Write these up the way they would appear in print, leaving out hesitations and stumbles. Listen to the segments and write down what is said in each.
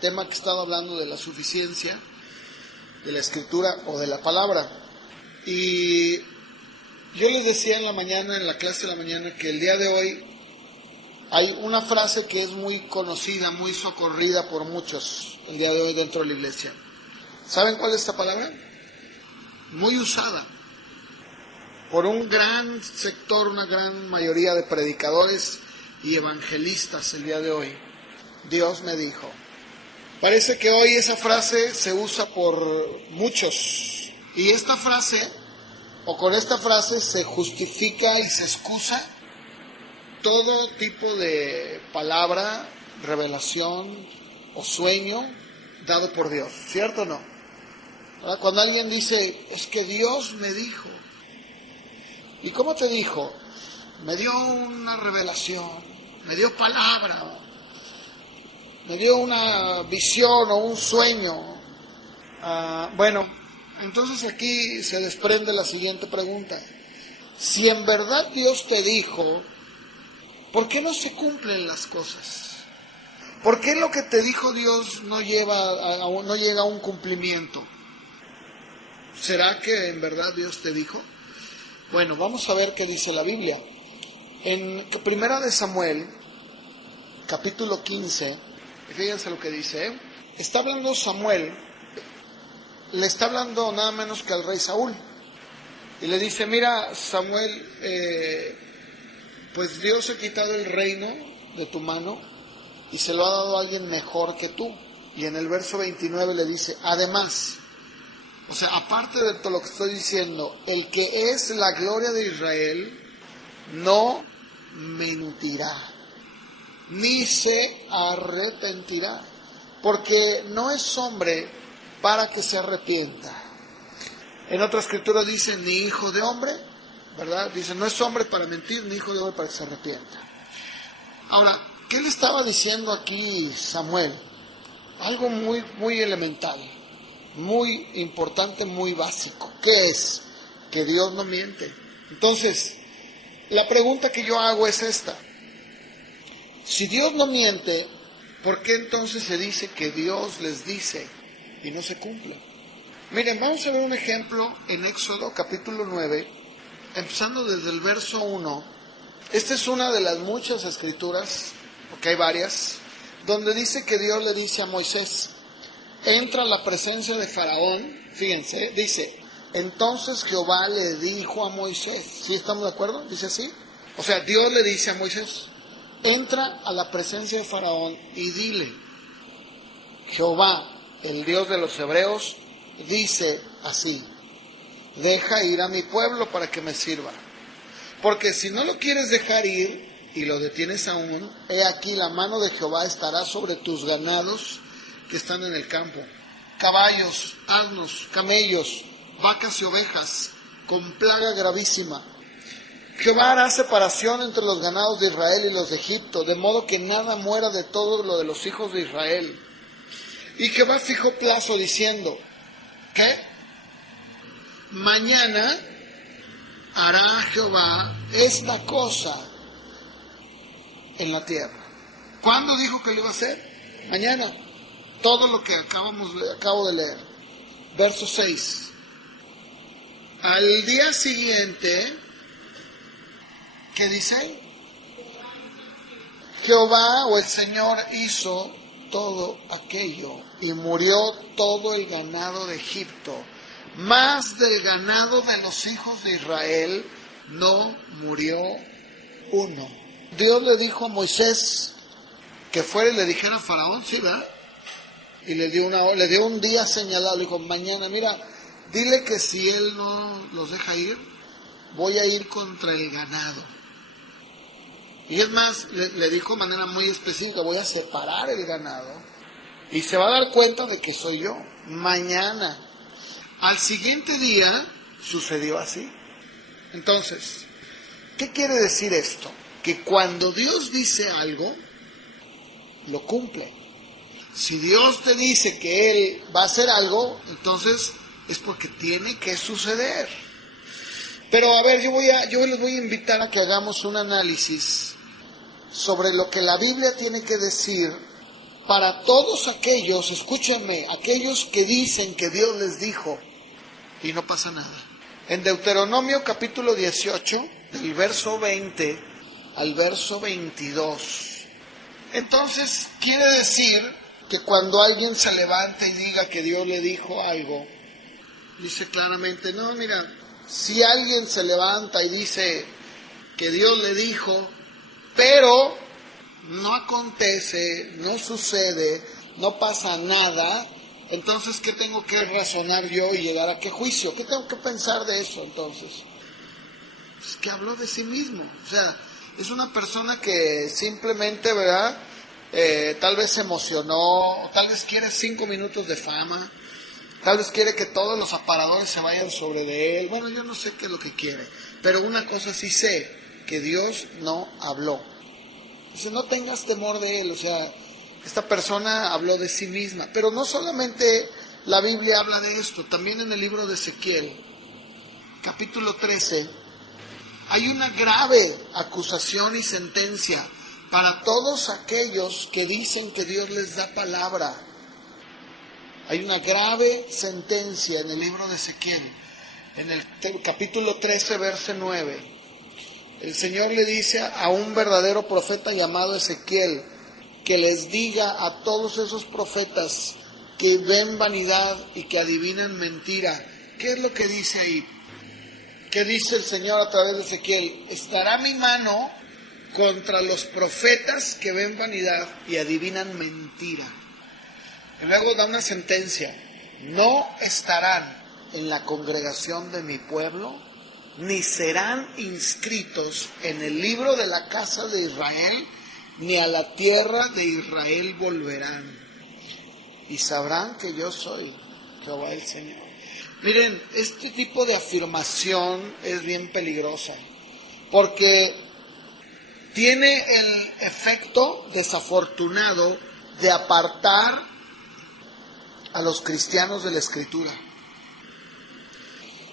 tema que he estado hablando de la suficiencia de la Escritura o de la palabra. Y yo les decía en la mañana, en la clase de la mañana, que el día de hoy hay una frase que es muy conocida, muy socorrida por muchos el día de hoy dentro de la iglesia. ¿Saben cuál es esta palabra? Muy usada por un gran sector, una gran mayoría de predicadores y evangelistas el día de hoy. Dios me dijo. Parece que hoy esa frase se usa por muchos. Y esta frase, o con esta frase, se justifica y se excusa todo tipo de palabra, revelación o sueño dado por Dios. ¿Cierto o no? ¿Verdad? Cuando alguien dice, es que Dios me dijo. ¿Y cómo te dijo? Me dio una revelación, me dio palabra, me dio una visión o un sueño. Bueno, entonces aquí se desprende la siguiente pregunta. Si en verdad Dios te dijo, ¿por qué no se cumplen las cosas? ¿Por qué lo que te dijo Dios no llega a un cumplimiento? ¿Será que en verdad Dios te dijo? Bueno, vamos a ver qué dice la Biblia. En Primera de Samuel, capítulo 15, fíjense lo que dice, está hablando Samuel, le está hablando nada menos que al rey Saúl, y le dice, mira Samuel, pues Dios ha quitado el reino de tu mano y se lo ha dado a alguien mejor que tú. Y en el verso 29 le dice, además, o sea, aparte de todo lo que estoy diciendo, el que es la gloria de Israel no mentirá, ni se arrepentirá, porque no es hombre para que se arrepienta. En otra escritura dice, ni hijo de hombre, ¿verdad? Dice, no es hombre para mentir, ni hijo de hombre para que se arrepienta. Ahora, ¿qué le estaba diciendo aquí Samuel? Algo muy, muy elemental, muy importante, muy básico. ¿Qué es? Que Dios no miente. Entonces, la pregunta que yo hago es esta. Si Dios no miente, ¿por qué entonces se dice que Dios les dice y no se cumple? Miren, vamos a ver un ejemplo en Éxodo capítulo 9, empezando desde el verso 1. Esta es una de las muchas escrituras, porque hay varias, donde dice que Dios le dice a Moisés, entra a la presencia de Faraón, fíjense, dice, entonces Jehová le dijo a Moisés, ¿sí estamos de acuerdo? Dice así. O sea, Dios le dice a Moisés, entra a la presencia de Faraón y dile, Jehová, el Dios de los hebreos, dice así, deja ir a mi pueblo para que me sirva. Porque si no lo quieres dejar ir y lo detienes aún, he aquí la mano de Jehová estará sobre tus ganados que están en el campo, caballos, asnos, camellos, vacas y ovejas, con plaga gravísima. Jehová hará separación entre los ganados de Israel y los de Egipto, de modo que nada muera de todo lo de los hijos de Israel. Y Jehová fijó plazo diciendo, ¿qué? Mañana hará Jehová esta cosa en la tierra. ¿Cuándo dijo que lo iba a hacer? Mañana. Todo lo que acabo de leer. Verso 6. Al día siguiente, ¿qué dice? Jehová o el Señor hizo todo aquello y murió todo el ganado de Egipto. Más del ganado de los hijos de Israel no murió uno. Dios le dijo a Moisés que fuera y le dijera a Faraón, ¿sí, verdad? Y le dio un día señalado, le dijo, mañana, mira, dile que si él no los deja ir, voy a ir contra el ganado. Y es más, le dijo de manera muy específica, voy a separar el ganado y se va a dar cuenta de que soy yo. Mañana. Al siguiente día sucedió así. Entonces, ¿qué quiere decir esto? Que cuando Dios dice algo, lo cumple. Si Dios te dice que Él va a hacer algo, entonces es porque tiene que suceder. Pero a ver, yo les voy a invitar a que hagamos un análisis sobre lo que la Biblia tiene que decir para todos aquellos, escúchenme, aquellos que dicen que Dios les dijo y no pasa nada. En Deuteronomio capítulo 18, del verso 20 al verso 22. Entonces, quiere decir que cuando alguien se levanta y diga que Dios le dijo algo, dice claramente, no, mira, si alguien se levanta y dice que Dios le dijo, pero no acontece, no sucede, no pasa nada, entonces, ¿qué tengo que razonar yo y llegar a qué juicio? ¿Qué tengo que pensar de eso entonces? Pues que habló de sí mismo, o sea, es una persona que simplemente, ¿verdad? Tal vez se emocionó, tal vez quiere 5 minutos de fama, tal vez quiere que todos los aparadores se vayan sobre de él. Bueno, yo no sé qué es lo que quiere, pero una cosa sí sé, que Dios no habló. Dice, no tengas temor de él, o sea, esta persona habló de sí misma. Pero no solamente la Biblia habla de esto, también en el libro de Ezequiel, capítulo 13, hay una grave acusación y sentencia para todos aquellos que dicen que Dios les da palabra. Hay una grave sentencia en el libro de Ezequiel, en el capítulo 13, verso 9. El Señor le dice a un verdadero profeta llamado Ezequiel que les diga a todos esos profetas que ven vanidad y que adivinan mentira. ¿Qué es lo que dice ahí? ¿Qué dice el Señor a través de Ezequiel? Estará mi mano contra los profetas que ven vanidad y adivinan mentira. Y luego da una sentencia. No estarán en la congregación de mi pueblo, ni serán inscritos en el libro de la casa de Israel, ni a la tierra de Israel volverán. Y sabrán que yo soy Jehová el Señor. Miren, este tipo de afirmación es bien peligrosa, porque tiene el efecto desafortunado de apartar a los cristianos de la Escritura.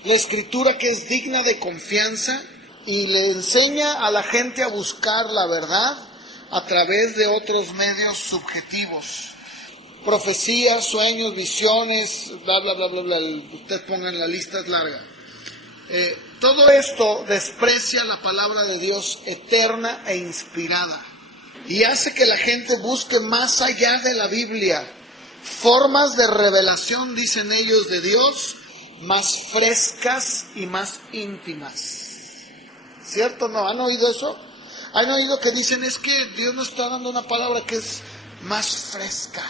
La Escritura que es digna de confianza y le enseña a la gente a buscar la verdad a través de otros medios subjetivos. Profecías, sueños, visiones, bla, bla, bla, bla, bla. Ustedes pongan la lista, es larga. Todo esto desprecia la palabra de Dios eterna e inspirada y hace que la gente busque más allá de la Biblia formas de revelación, dicen ellos, de Dios más frescas y más íntimas. ¿Cierto? ¿No? ¿Han oído eso? ¿Han oído que dicen es que Dios nos está dando una palabra que es más fresca?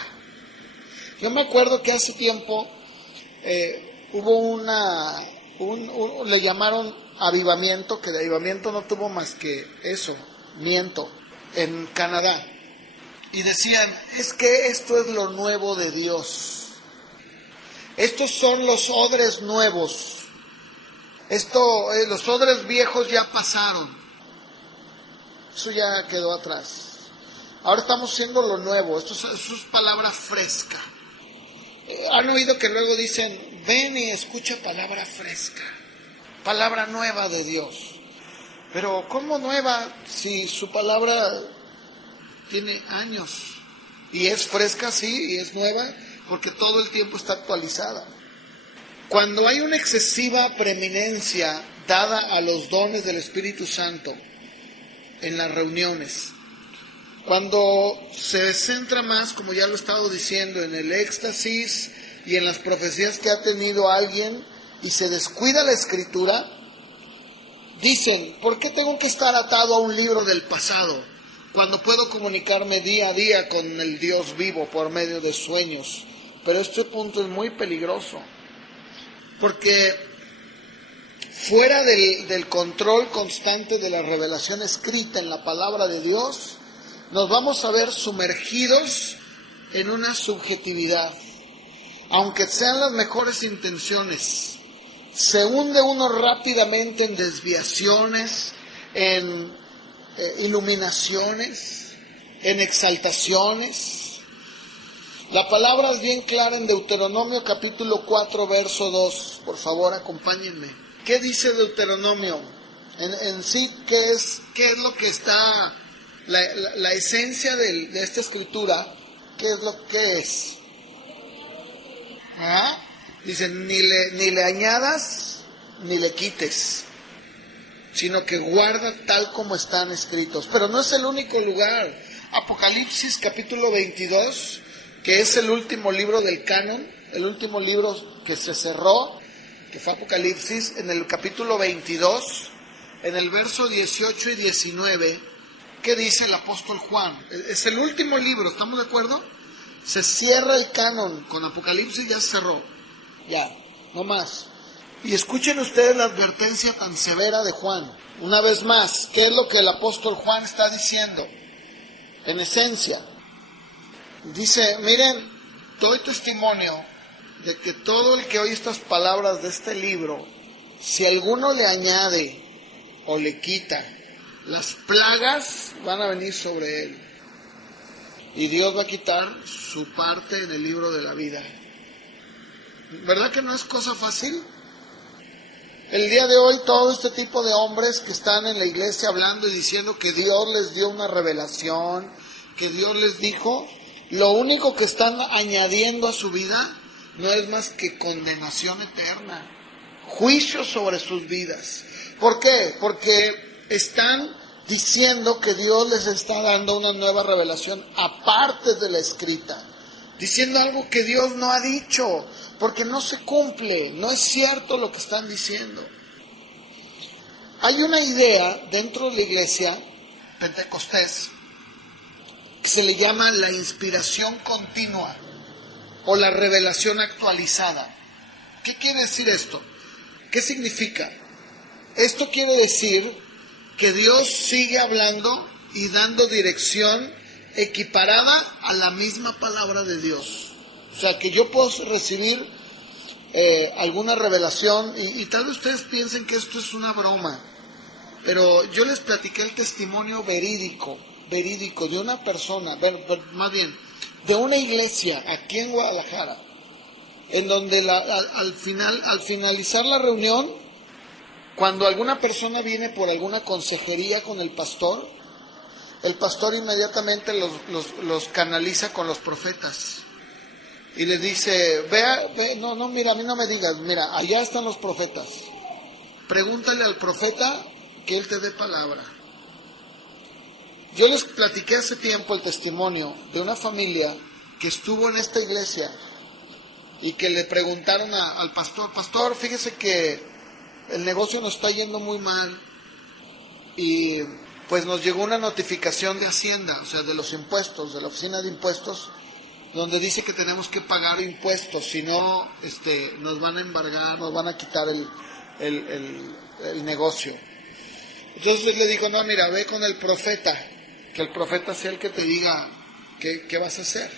Yo me acuerdo que hace tiempo hubo le llamaron avivamiento, que de avivamiento no tuvo más que eso, en Canadá. Y decían, es que esto es lo nuevo de Dios. Estos son los odres nuevos. Los odres viejos ya pasaron. Eso ya quedó atrás. Ahora estamos haciendo lo nuevo. Esto es palabra fresca. Han oído que luego dicen, ven y escucha palabra fresca. Palabra nueva de Dios. Pero ¿cómo nueva si su palabra tiene años? Y es fresca, sí, y es nueva, porque todo el tiempo está actualizada. Cuando hay una excesiva preeminencia dada a los dones del Espíritu Santo en las reuniones, cuando se centra más, como ya lo he estado diciendo, en el éxtasis y en las profecías que ha tenido alguien y se descuida la Escritura, dicen, ¿por qué tengo que estar atado a un libro del pasado cuando puedo comunicarme día a día con el Dios vivo por medio de sueños? Pero este punto es muy peligroso, porque fuera del control constante de la revelación escrita en la palabra de Dios, nos vamos a ver sumergidos en una subjetividad. Aunque sean las mejores intenciones, se hunde uno rápidamente en desviaciones, en iluminaciones, en exaltaciones. La palabra es bien clara en Deuteronomio capítulo 4, verso 2. Por favor, acompáñenme. ¿Qué dice Deuteronomio? En sí, ¿qué es lo que está, la esencia de esta escritura? ¿qué es lo que es? ¿Ah? Dice, ni le añadas, ni le quites, sino que guarda tal como están escritos. Pero no es el único lugar. Apocalipsis capítulo 22, que es el último libro del canon, el último libro que se cerró, que fue Apocalipsis, en el capítulo 22, en el verso 18 y 19, ¿qué dice el apóstol Juan? Es el último libro, ¿estamos de acuerdo? Se cierra el canon con Apocalipsis, ya se cerró, ya, no más. Y escuchen ustedes la advertencia tan severa de Juan. Una vez más, ¿qué es lo que el apóstol Juan está diciendo? En esencia, dice, miren, doy testimonio de que todo el que oye estas palabras de este libro, si alguno le añade o le quita, las plagas van a venir sobre él. Y Dios va a quitar su parte en el libro de la vida. ¿Verdad que no es cosa fácil? El día de hoy todo este tipo de hombres que están en la iglesia hablando y diciendo que Dios les dio una revelación, que Dios les dijo, lo único que están añadiendo a su vida no es más que condenación eterna, juicio sobre sus vidas. ¿Por qué? Porque están diciendo que Dios les está dando una nueva revelación aparte de la escrita, diciendo algo que Dios no ha dicho, porque no se cumple, no es cierto lo que están diciendo. Hay una idea dentro de la iglesia pentecostés que se le llama la inspiración continua o la revelación actualizada. ¿Qué quiere decir esto? ¿Qué significa? Esto quiere decir que Dios sigue hablando y dando dirección equiparada a la misma palabra de Dios. O sea, que yo puedo recibir alguna revelación y tal vez ustedes piensen que esto es una broma, pero yo les platiqué el testimonio verídico de una persona, más bien, de una iglesia aquí en Guadalajara, en donde al finalizar la reunión, cuando alguna persona viene por alguna consejería con el pastor inmediatamente los canaliza con los profetas. Y le dice, mira, a mí no me digas, mira, allá están los profetas. Pregúntale al profeta que él te dé palabra. Yo les platiqué hace tiempo el testimonio de una familia que estuvo en esta iglesia y que le preguntaron al pastor, fíjese que el negocio nos está yendo muy mal y pues nos llegó una notificación de Hacienda, o sea, de los impuestos, de la oficina de impuestos, donde dice que tenemos que pagar impuestos, si no nos van a embargar, nos van a quitar el negocio. Entonces le dijo, no, mira, ve con el profeta, que el profeta sea el que te diga qué vas a hacer.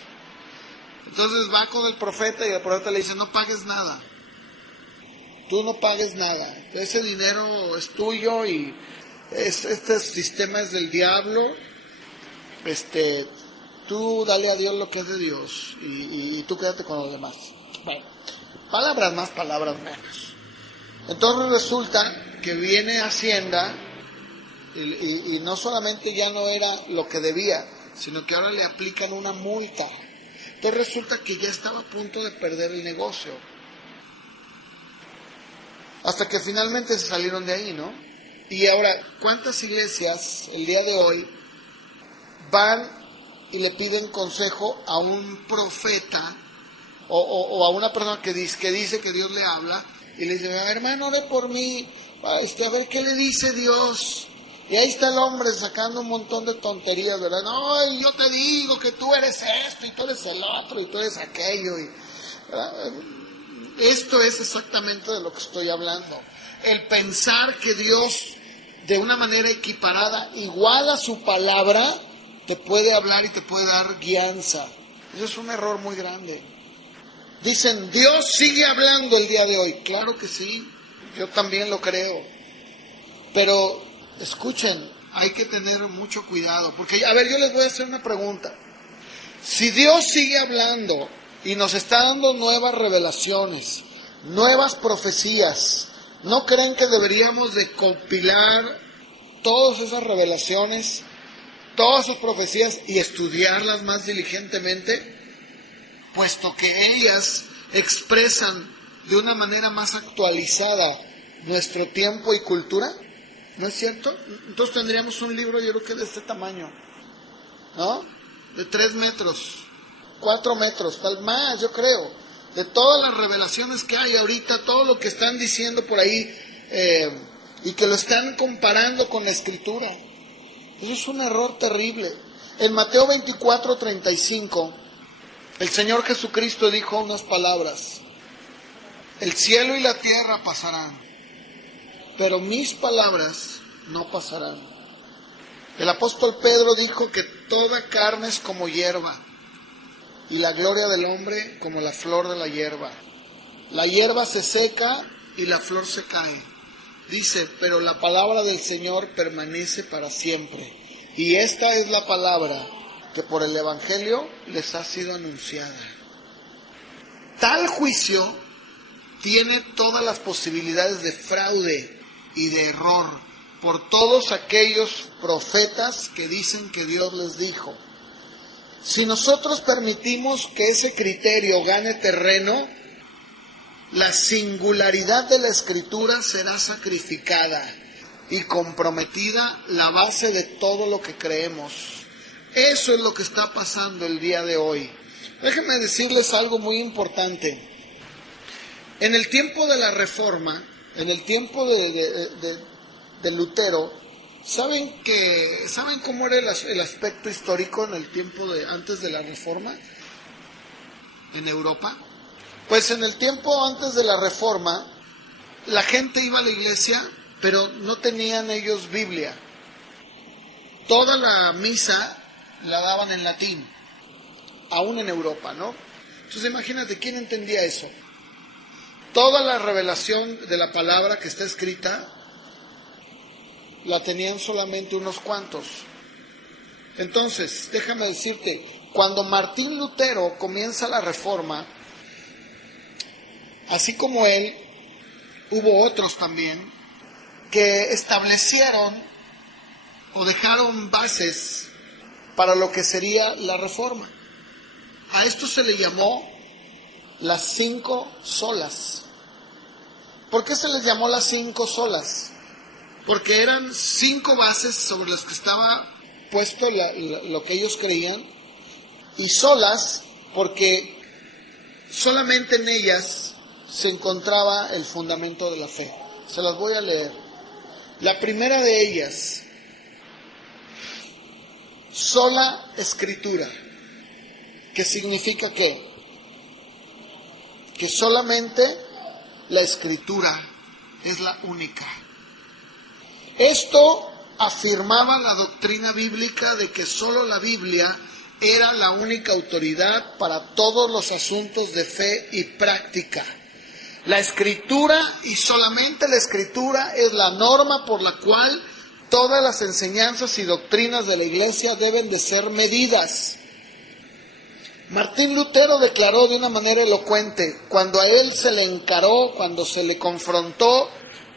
Entonces va con el profeta y el profeta le dice, no pagues nada, tú no pagues nada, ese dinero es tuyo y este sistema es del diablo, tú dale a Dios lo que es de Dios y tú quédate con los demás. Bueno, palabras más, palabras menos. Entonces resulta que viene Hacienda y no solamente ya no era lo que debía, sino que ahora le aplican una multa. Entonces resulta que ya estaba a punto de perder el negocio. Hasta que finalmente se salieron de ahí, ¿no? Y ahora, ¿cuántas iglesias el día de hoy van y le piden consejo a un profeta o a una persona que dice que Dios le habla y le dice, hermano, ore por mí, a ver qué le dice Dios? Y ahí está el hombre sacando un montón de tonterías, ¿verdad? No, y yo te digo que tú eres esto y tú eres el otro y tú eres aquello. Esto es exactamente de lo que estoy hablando. El pensar que Dios, de una manera equiparada, igual a su palabra, te puede hablar y te puede dar guianza. Eso es un error muy grande. Dicen, Dios sigue hablando el día de hoy. Claro que sí, yo también lo creo. Pero, escuchen, hay que tener mucho cuidado. Porque, a ver, yo les voy a hacer una pregunta. Si Dios sigue hablando y nos está dando nuevas revelaciones, nuevas profecías, ¿no creen que deberíamos de compilar todas esas revelaciones todas sus profecías y estudiarlas más diligentemente, puesto que ellas expresan de una manera más actualizada nuestro tiempo y cultura, ¿no es cierto? Entonces tendríamos un libro, yo creo que de este tamaño, ¿no? De 3 metros, 4 metros, tal más, yo creo, de todas las revelaciones que hay ahorita, todo lo que están diciendo por ahí, y que lo están comparando con la Escritura. Eso es un error terrible. En Mateo 24:35, el Señor Jesucristo dijo unas palabras: el cielo y la tierra pasarán, pero mis palabras no pasarán. El apóstol Pedro dijo que toda carne es como hierba, y la gloria del hombre como la flor de la hierba. La hierba se seca y la flor se cae. Dice, pero la palabra del Señor permanece para siempre. Y esta es la palabra que por el Evangelio les ha sido anunciada. Tal juicio tiene todas las posibilidades de fraude y de error por todos aquellos profetas que dicen que Dios les dijo. Si nosotros permitimos que ese criterio gane terreno, la singularidad de la Escritura será sacrificada y comprometida la base de todo lo que creemos. Eso es lo que está pasando el día de hoy. Déjenme decirles algo muy importante. En el tiempo de la Reforma, en el tiempo de Lutero, ¿saben cómo era el aspecto histórico en el tiempo antes de la Reforma en Europa? Pues en el tiempo antes de la Reforma, la gente iba a la iglesia, pero no tenían ellos Biblia. Toda la misa la daban en latín, aún en Europa, ¿no? Entonces imagínate, ¿quién entendía eso? Toda la revelación de la palabra que está escrita la tenían solamente unos cuantos. Entonces, déjame decirte, cuando Martín Lutero comienza la Reforma, así como él, hubo otros también que establecieron o dejaron bases para lo que sería la Reforma. A esto se le llamó las 5 solas. ¿Por qué se les llamó las 5 solas? Porque eran 5 bases sobre las que estaba puesto lo que ellos creían, y solas porque solamente en ellas se encontraba el fundamento de la fe. Se las voy a leer. La primera de ellas: sola escritura. ¿Qué significa qué? Que solamente la escritura es la única. Esto afirmaba la doctrina bíblica de que solo la Biblia era la única autoridad para todos los asuntos de fe y práctica. La Escritura, y solamente la Escritura, es la norma por la cual todas las enseñanzas y doctrinas de la Iglesia deben de ser medidas. Martín Lutero declaró de una manera elocuente, cuando a él se le encaró, cuando se le confrontó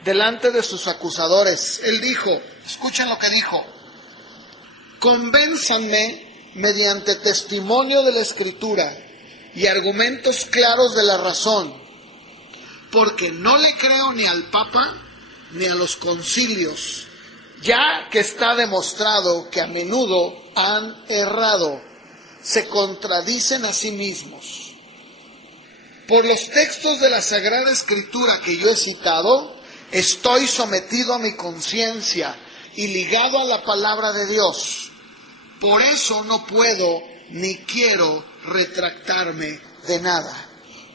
delante de sus acusadores. Él dijo, escuchen lo que dijo: convénzanme mediante testimonio de la Escritura y argumentos claros de la razón, porque no le creo ni al Papa ni a los concilios, ya que está demostrado que a menudo han errado, se contradicen a sí mismos. Por los textos de la Sagrada Escritura que yo he citado, estoy sometido a mi conciencia y ligado a la palabra de Dios. Por eso no puedo ni quiero retractarme de nada,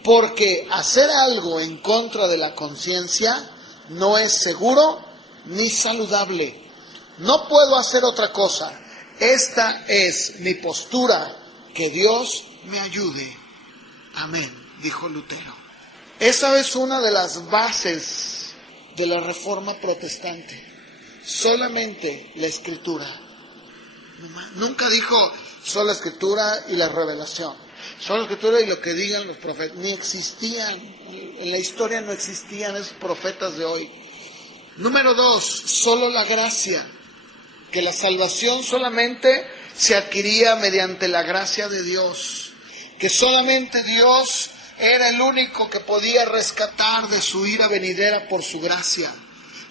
porque hacer algo en contra de la conciencia no es seguro ni saludable. No puedo hacer otra cosa. Esta es mi postura. Que Dios me ayude. Amén, dijo Lutero. Esa es una de las bases de la Reforma protestante. Solamente la Escritura. Nunca dijo solo la Escritura y la revelación. Solo la Escritura y lo que digan los profetas. Ni existían, en la historia no existían esos profetas de hoy. Número 2, solo la gracia. que la salvación solamente se adquiría mediante la gracia de Dios, que solamente Dios era el único que podía rescatar de su ira venidera por su gracia,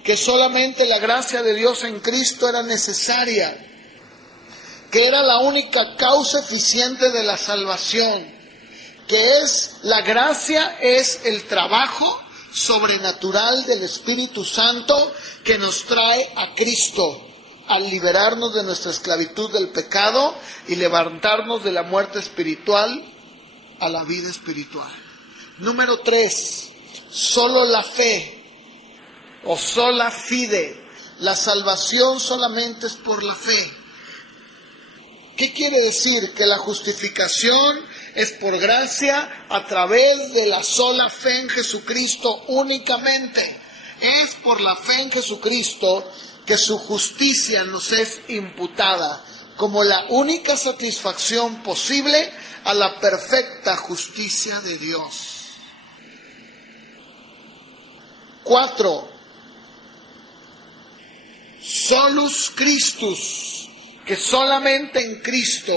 que solamente la gracia de Dios en Cristo era necesaria, que era la única causa eficiente de la salvación, que es la gracia, es el trabajo sobrenatural del Espíritu Santo que nos trae a Cristo al liberarnos de nuestra esclavitud del pecado y levantarnos de la muerte espiritual a la vida espiritual. Número 3, solo la fe o sola fide. La salvación solamente es por la fe. ¿Qué quiere decir? Que la justificación es por gracia a través de la sola fe en Jesucristo únicamente. Es por la fe en Jesucristo que su justicia nos es imputada como la única satisfacción posible a la perfecta justicia de Dios. 4. Solus Christus, que solamente en Cristo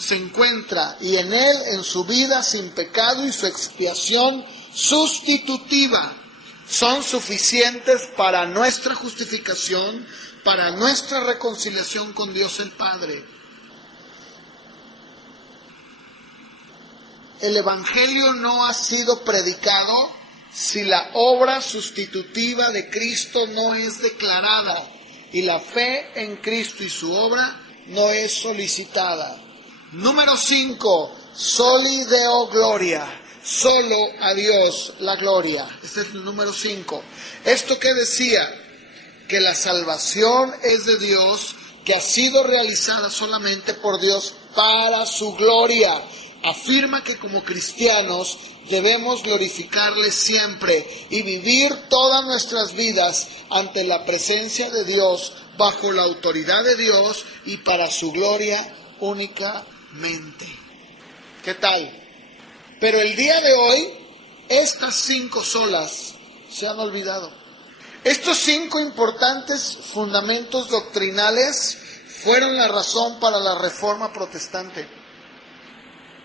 se encuentra y en Él, en su vida sin pecado y su expiación sustitutiva, son suficientes para nuestra justificación, para nuestra reconciliación con Dios el Padre. El Evangelio no ha sido predicado si la obra sustitutiva de Cristo no es declarada y la fe en Cristo y su obra no es solicitada. Número 5, soli Deo gloria, solo a Dios la gloria. Este es el número 5. ¿Esto qué decía? Que la salvación es de Dios, que ha sido realizada solamente por Dios para su gloria. Afirma que como cristianos debemos glorificarle siempre y vivir todas nuestras vidas ante la presencia de Dios, bajo la autoridad de Dios y para su gloria únicamente. ¿Qué tal? Pero el día de hoy, estas 5 solas se han olvidado. Estos 5 importantes fundamentos doctrinales fueron la razón para la Reforma Protestante.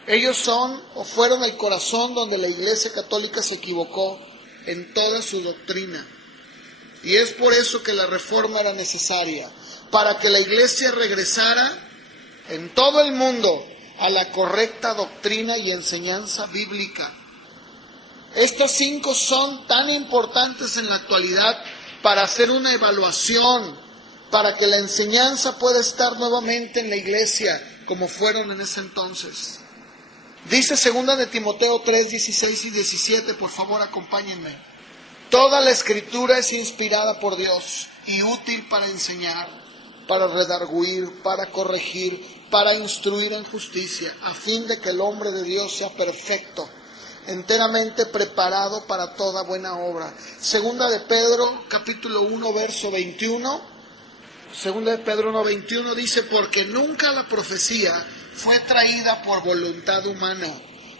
Ellos son o fueron el corazón donde la Iglesia Católica se equivocó en toda su doctrina. Y es por eso que la Reforma era necesaria, para que la Iglesia regresara en todo el mundo a la correcta doctrina y enseñanza bíblica. Estas 5 son tan importantes en la actualidad para hacer una evaluación, para que la enseñanza pueda estar nuevamente en la Iglesia como fueron en ese entonces. Dice 2 de Timoteo 3, 16 y 17, por favor acompáñenme. Toda la Escritura es inspirada por Dios y útil para enseñar, para redarguir, para corregir, para instruir en justicia, a fin de que el hombre de Dios sea perfecto, enteramente preparado para toda buena obra. 2 de Pedro, capítulo 1, verso 21. 2 de Pedro 1, 21 dice, porque nunca la profecía fue traída por voluntad humana,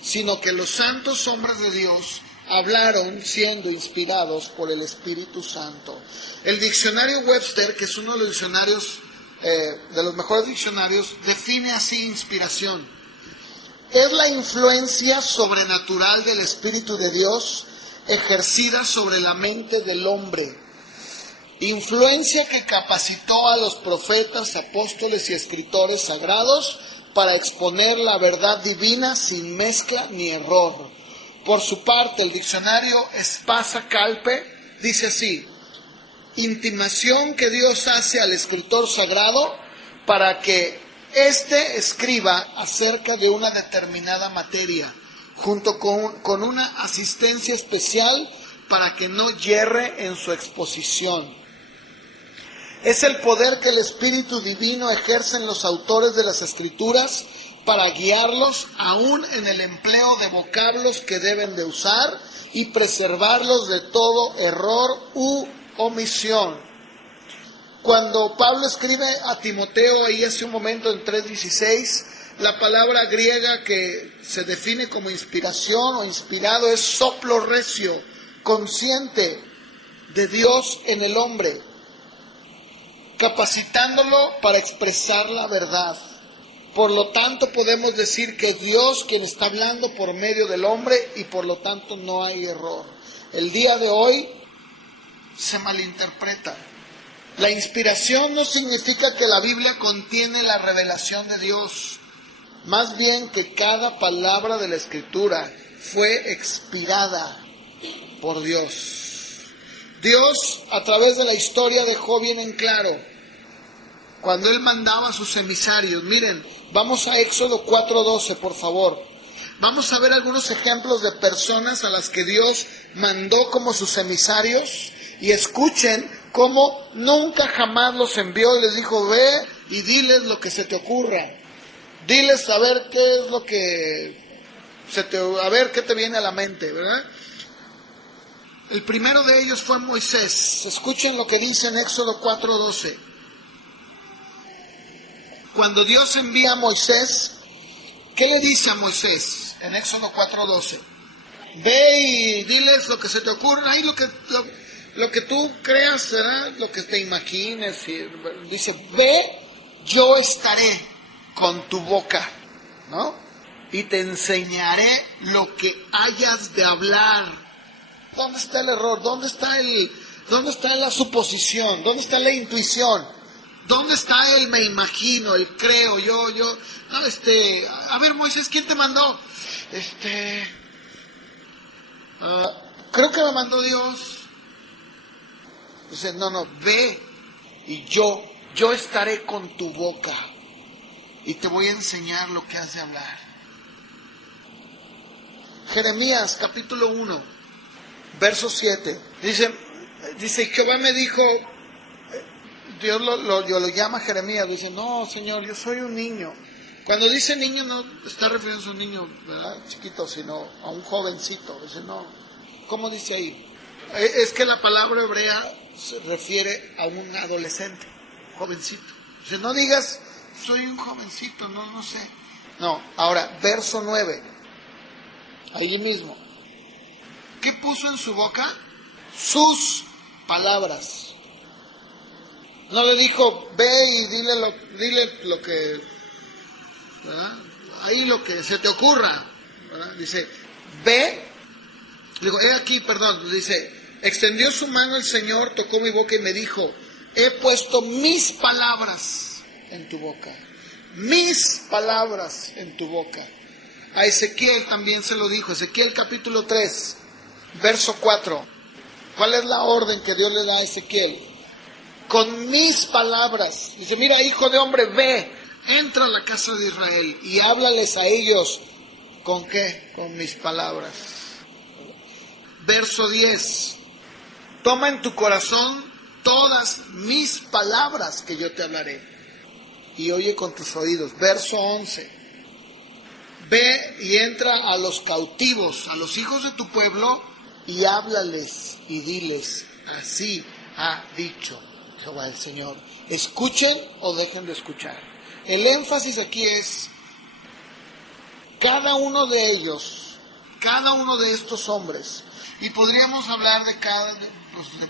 sino que los santos hombres de Dios hablaron siendo inspirados por el Espíritu Santo. El diccionario Webster, que es uno de los diccionarios, de los mejores diccionarios, define así inspiración: es la influencia sobrenatural del Espíritu de Dios ejercida sobre la mente del hombre. Influencia que capacitó a los profetas, apóstoles y escritores sagrados para exponer la verdad divina sin mezcla ni error. Por su parte, el diccionario Espasa Calpe dice así: intimación que Dios hace al escritor sagrado para que éste escriba acerca de una determinada materia, junto con una asistencia especial para que no yerre en su exposición. Es el poder que el Espíritu Divino ejerce en los autores de las Escrituras para guiarlos aún en el empleo de vocablos que deben de usar y preservarlos de todo error u omisión. Cuando Pablo escribe a Timoteo ahí hace un momento en 3:16, la palabra griega que se define como inspiración o inspirado es soplo recio, consciente de Dios en el hombre. capacitándolo para expresar la verdad. Por lo tanto, podemos decir que Dios quien está hablando por medio del hombre y por lo tanto no hay error. El día de hoy se malinterpreta. La inspiración no significa que la Biblia contiene la revelación de Dios. Más bien que cada palabra de la Escritura fue expirada por Dios. Dios, a través de la historia, dejó bien en claro cuando Él mandaba a sus emisarios. Miren, vamos a Éxodo 4:12, por favor. Vamos a ver algunos ejemplos de personas a las que Dios mandó como sus emisarios. Y escuchen cómo nunca jamás los envió y les dijo, ve y diles lo que se te ocurra. Diles a ver qué es lo que a ver qué te viene a la mente, ¿verdad? El primero de ellos fue Moisés. Escuchen lo que dice en Éxodo 4:12. Cuando Dios envía a Moisés, ¿qué le dice a Moisés? En Éxodo 4:12. Ve y diles lo que se te ocurra, ahí lo que tú creas, ¿verdad? Lo que te imagines. Dice, ve, yo estaré con tu boca, ¿no? Y te enseñaré lo que hayas de hablar. ¿Dónde está el error? ¿Dónde está la suposición? ¿Dónde está la intuición? ¿Dónde está el me imagino, el creo, yo? No, a ver, Moisés, ¿quién te mandó? Creo que me mandó Dios. Dice, no, ve y yo estaré con tu boca y te voy a enseñar lo que has de hablar. Jeremías capítulo 1, verso 7. Dice, Jehová me dijo, Dios lo llama Jeremías, dice, no, Señor, yo soy un niño. Cuando dice niño no está refiriéndose a un niño, ¿verdad?, chiquito, sino a un jovencito. Dice, no, ¿cómo dice ahí? Es que la palabra hebrea se refiere a un adolescente, jovencito. Dice, no digas, soy un jovencito, no sé. No, ahora, verso 9, ahí mismo. ¿Qué puso en su boca? Sus palabras. No le dijo, ve y dile lo que, ¿verdad?, ahí lo que se te ocurra, ¿verdad? Dice, ve, digo, dice, extendió su mano el Señor, tocó mi boca y me dijo, he puesto mis palabras en tu boca. Mis palabras en tu boca. A Ezequiel también se lo dijo. Ezequiel capítulo 3, verso 4. ¿Cuál es la orden que Dios le da a Ezequiel? Con mis palabras. Dice, mira, hijo de hombre, ve, entra a la casa de Israel y háblales a ellos. ¿Con qué? Con mis palabras. Verso 10. Toma en tu corazón todas mis palabras que yo te hablaré y oye con tus oídos. Verso 11. Ve y entra a los cautivos, a los hijos de tu pueblo, y háblales y diles, así ha dicho Jehová el Señor. Escuchen o dejen de escuchar. El énfasis aquí es cada uno de ellos, cada uno de estos hombres, y podríamos hablar de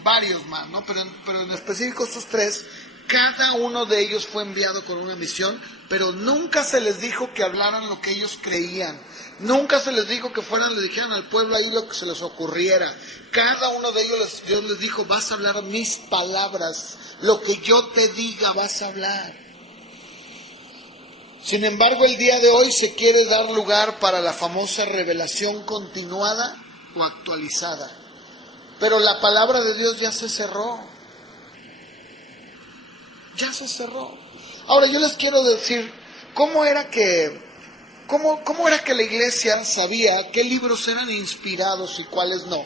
varios más, ¿no? Pero en específico estos tres, cada uno de ellos fue enviado con una misión, pero nunca se les dijo que hablaran lo que ellos creían. Nunca se les dijo que le dijeran al pueblo ahí lo que se les ocurriera. Cada uno de ellos, Dios les dijo, vas a hablar mis palabras, lo que yo te diga vas a hablar. Sin embargo, el día de hoy se quiere dar lugar para la famosa revelación continuada o actualizada. Pero la palabra de Dios ya se cerró. Ya se cerró. Ahora yo les quiero decir, ¿cómo era que la iglesia sabía qué libros eran inspirados y cuáles no?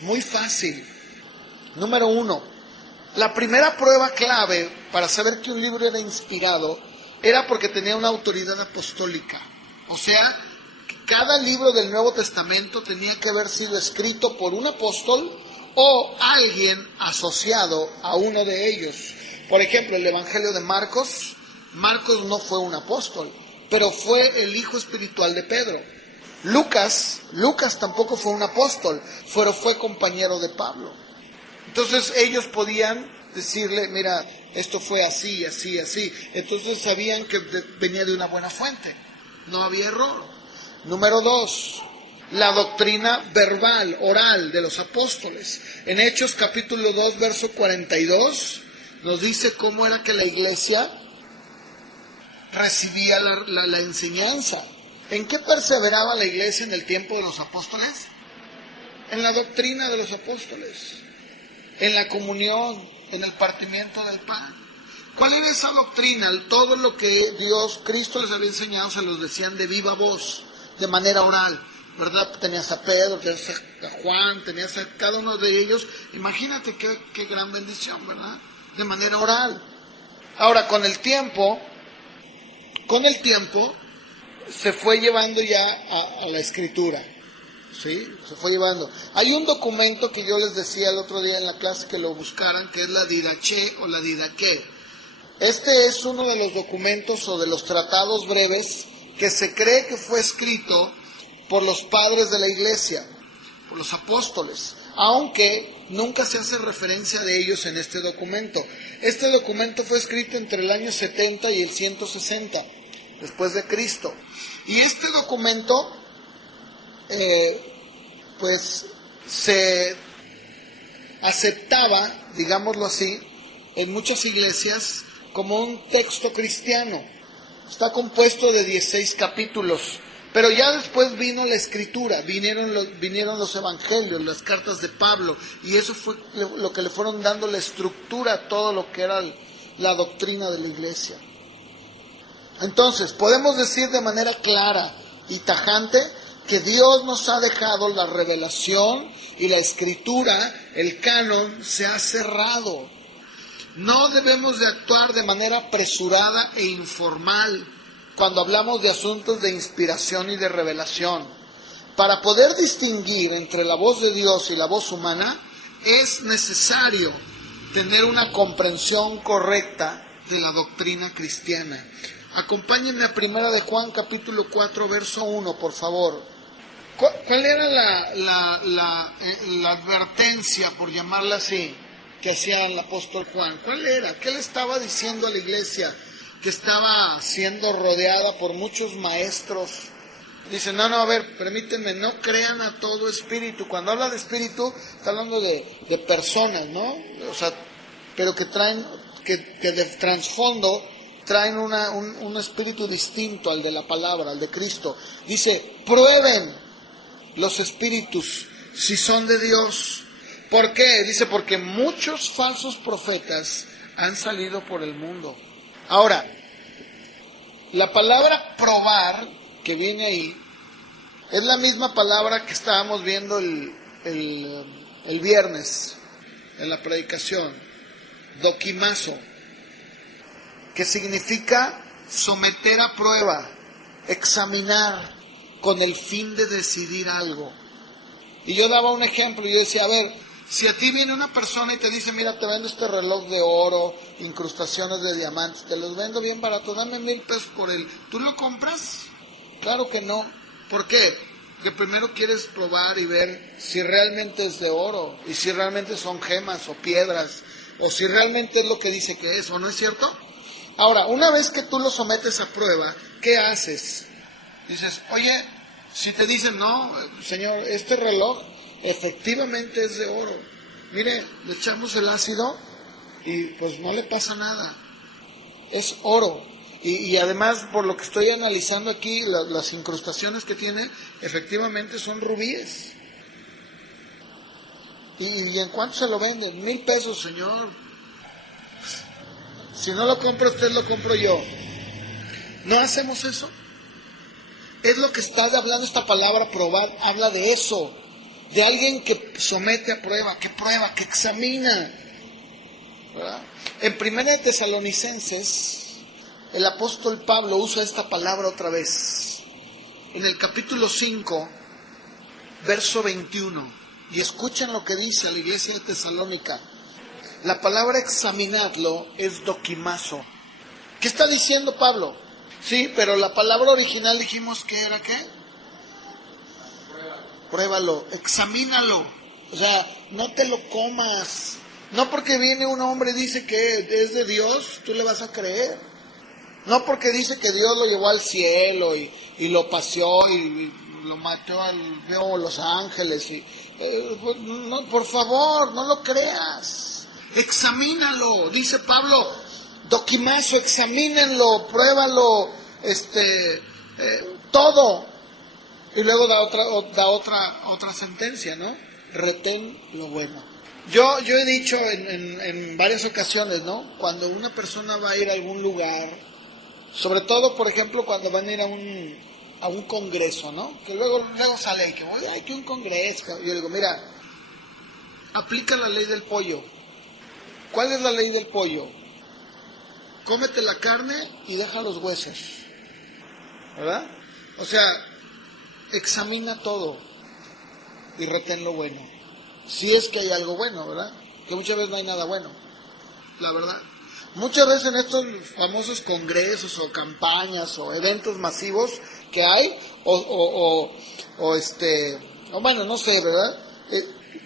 Muy fácil. Número 1, la primera prueba clave para saber que un libro era inspirado era porque tenía una autoridad apostólica. O sea, cada libro del Nuevo Testamento tenía que haber sido escrito por un apóstol o alguien asociado a uno de ellos. Por ejemplo, el Evangelio de Marcos. Marcos no fue un apóstol, pero fue el hijo espiritual de Pedro. Lucas tampoco fue un apóstol, pero fue compañero de Pablo. Entonces ellos podían decirle, mira, esto fue así, así, así. Entonces sabían que venía de una buena fuente, no había error. Número 2, la doctrina verbal, oral de los apóstoles. En Hechos capítulo 2, verso 42, nos dice cómo era que la iglesia recibía la enseñanza. ¿En qué perseveraba la iglesia en el tiempo de los apóstoles? En la doctrina de los apóstoles, en la comunión, en el partimiento del pan. ¿Cuál era esa doctrina? Todo lo que Dios, Cristo les había enseñado, se los decían de viva voz, de manera oral, ¿verdad? Tenías a Pedro, tenías a Juan, tenías a cada uno de ellos. Imagínate qué gran bendición, ¿verdad? De manera oral. Ahora, con el tiempo, se fue llevando ya a la escritura. Sí, se fue llevando. Hay un documento que yo les decía el otro día en la clase que lo buscaran, que es la Didaché o la Didaqué. Este es uno de los documentos o de los tratados breves que se cree que fue escrito por los padres de la iglesia, por los apóstoles, aunque nunca se hace referencia de ellos en este documento. Este documento fue escrito entre el año 70 y el 160 después de Cristo. Y este documento pues se aceptaba, digámoslo así, en muchas iglesias como un texto cristiano. Está compuesto de 16 capítulos, pero ya después vino la escritura, vinieron los evangelios, las cartas de Pablo, y eso fue lo que le fueron dando la estructura a todo lo que era la doctrina de la iglesia. Entonces, podemos decir de manera clara y tajante que Dios nos ha dejado la revelación y la escritura, el canon se ha cerrado. No debemos de actuar de manera apresurada e informal cuando hablamos de asuntos de inspiración y de revelación. Para poder distinguir entre la voz de Dios y la voz humana, es necesario tener una comprensión correcta de la doctrina cristiana. Acompáñenme a 1 de Juan capítulo 4, verso 1, por favor. ¿Cuál era la advertencia, por llamarla así, que hacía el apóstol Juan? ¿Cuál era? ¿Qué le estaba diciendo a la iglesia que estaba siendo rodeada por muchos maestros? Dice, no, a ver, permítanme, no crean a todo espíritu. Cuando habla de espíritu, está hablando de personas, ¿no? O sea, pero que traen, que de trasfondo traen un espíritu distinto al de la palabra, al de Cristo. Dice, prueben los espíritus si son de Dios. ¿Por qué? Dice, porque muchos falsos profetas han salido por el mundo. Ahora, la palabra probar, que viene ahí, es la misma palabra que estábamos viendo el viernes en la predicación, dokimazo, que significa someter a prueba, examinar, con el fin de decidir algo. Y yo daba un ejemplo, yo decía, a ver, si a ti viene una persona y te dice, mira, te vendo este reloj de oro, incrustaciones de diamantes, te los vendo bien barato, dame 1,000 pesos por él, ¿tú lo compras? Claro que no. ¿Por qué? Porque primero quieres probar y ver si realmente es de oro, y si realmente son gemas o piedras, o si realmente es lo que dice que es, ¿o no es cierto? Ahora, una vez que tú lo sometes a prueba, ¿qué haces? Dices, oye, si te dicen, no, señor, este reloj efectivamente es de oro. Mire, le echamos el ácido y pues no le pasa nada. Es oro. Y además, por lo que estoy analizando aquí, las incrustaciones que tiene, efectivamente son rubíes. ¿Y en cuánto se lo venden? 1,000 pesos, señor. Si no lo compra usted, lo compro yo. ¿No hacemos eso? Es lo que está hablando esta palabra probar, habla de eso, de alguien que somete a prueba, que examina, ¿verdad? En 1 de Tesalonicenses, el apóstol Pablo usa esta palabra otra vez, en el capítulo 5, verso 21, y escuchen lo que dice a la iglesia de Tesalónica. La palabra examinadlo es dokimazo. ¿Qué está diciendo Pablo? Sí, pero la palabra original dijimos que era ¿qué? Pruébalo, examínalo. O sea, no te lo comas, No porque viene un hombre y dice que es de Dios, tú le vas a creer. No porque dice que Dios lo llevó al cielo y lo paseó y lo mató vio los ángeles. No, por favor, no lo creas. Examínalo, dice Pablo, doquimazo, examínenlo, pruébalo, todo. Y luego da otra sentencia, ¿no? Retén lo bueno. Yo he dicho en varias ocasiones, ¿no? Cuando una persona va a ir a algún lugar, sobre todo, por ejemplo, cuando van a ir a un congreso, ¿no? Que luego sale y que voy, hay que un congreso. Yo le digo, mira, aplica la ley del pollo. ¿Cuál es la ley del pollo? Cómete la carne y deja los huesos, ¿verdad? O sea, examina todo y retén lo bueno. Si es que hay algo bueno, ¿verdad? Que muchas veces no hay nada bueno, la verdad. Muchas veces en estos famosos congresos o campañas o eventos masivos que hay, o bueno, no sé, ¿verdad?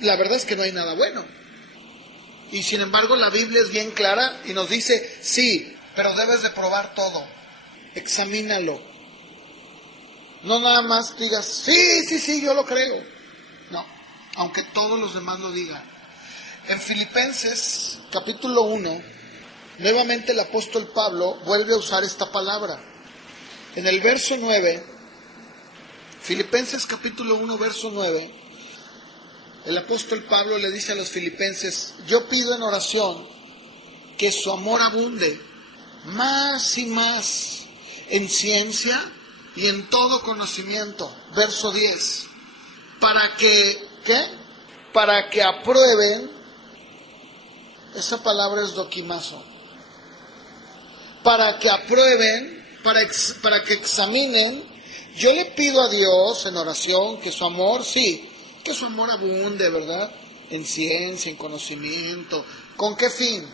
La verdad es que no hay nada bueno. Y sin embargo la Biblia es bien clara y nos dice, sí, pero debes de probar todo. Examínalo. No nada más digas, sí, yo lo creo. No, aunque todos los demás lo digan. En Filipenses capítulo 1, nuevamente el apóstol Pablo vuelve a usar esta palabra. En el verso 9, Filipenses capítulo 1, verso 9, el apóstol Pablo le dice a los filipenses, yo pido en oración que su amor abunde más y más en ciencia y en todo conocimiento. Verso 10, para que, ¿qué? Para que aprueben, esa palabra es doquimazo, para que aprueben, para que examinen. Yo le pido a Dios en oración que su amor, sí, que su amor abunde, ¿verdad? En ciencia, en conocimiento. ¿Con qué fin?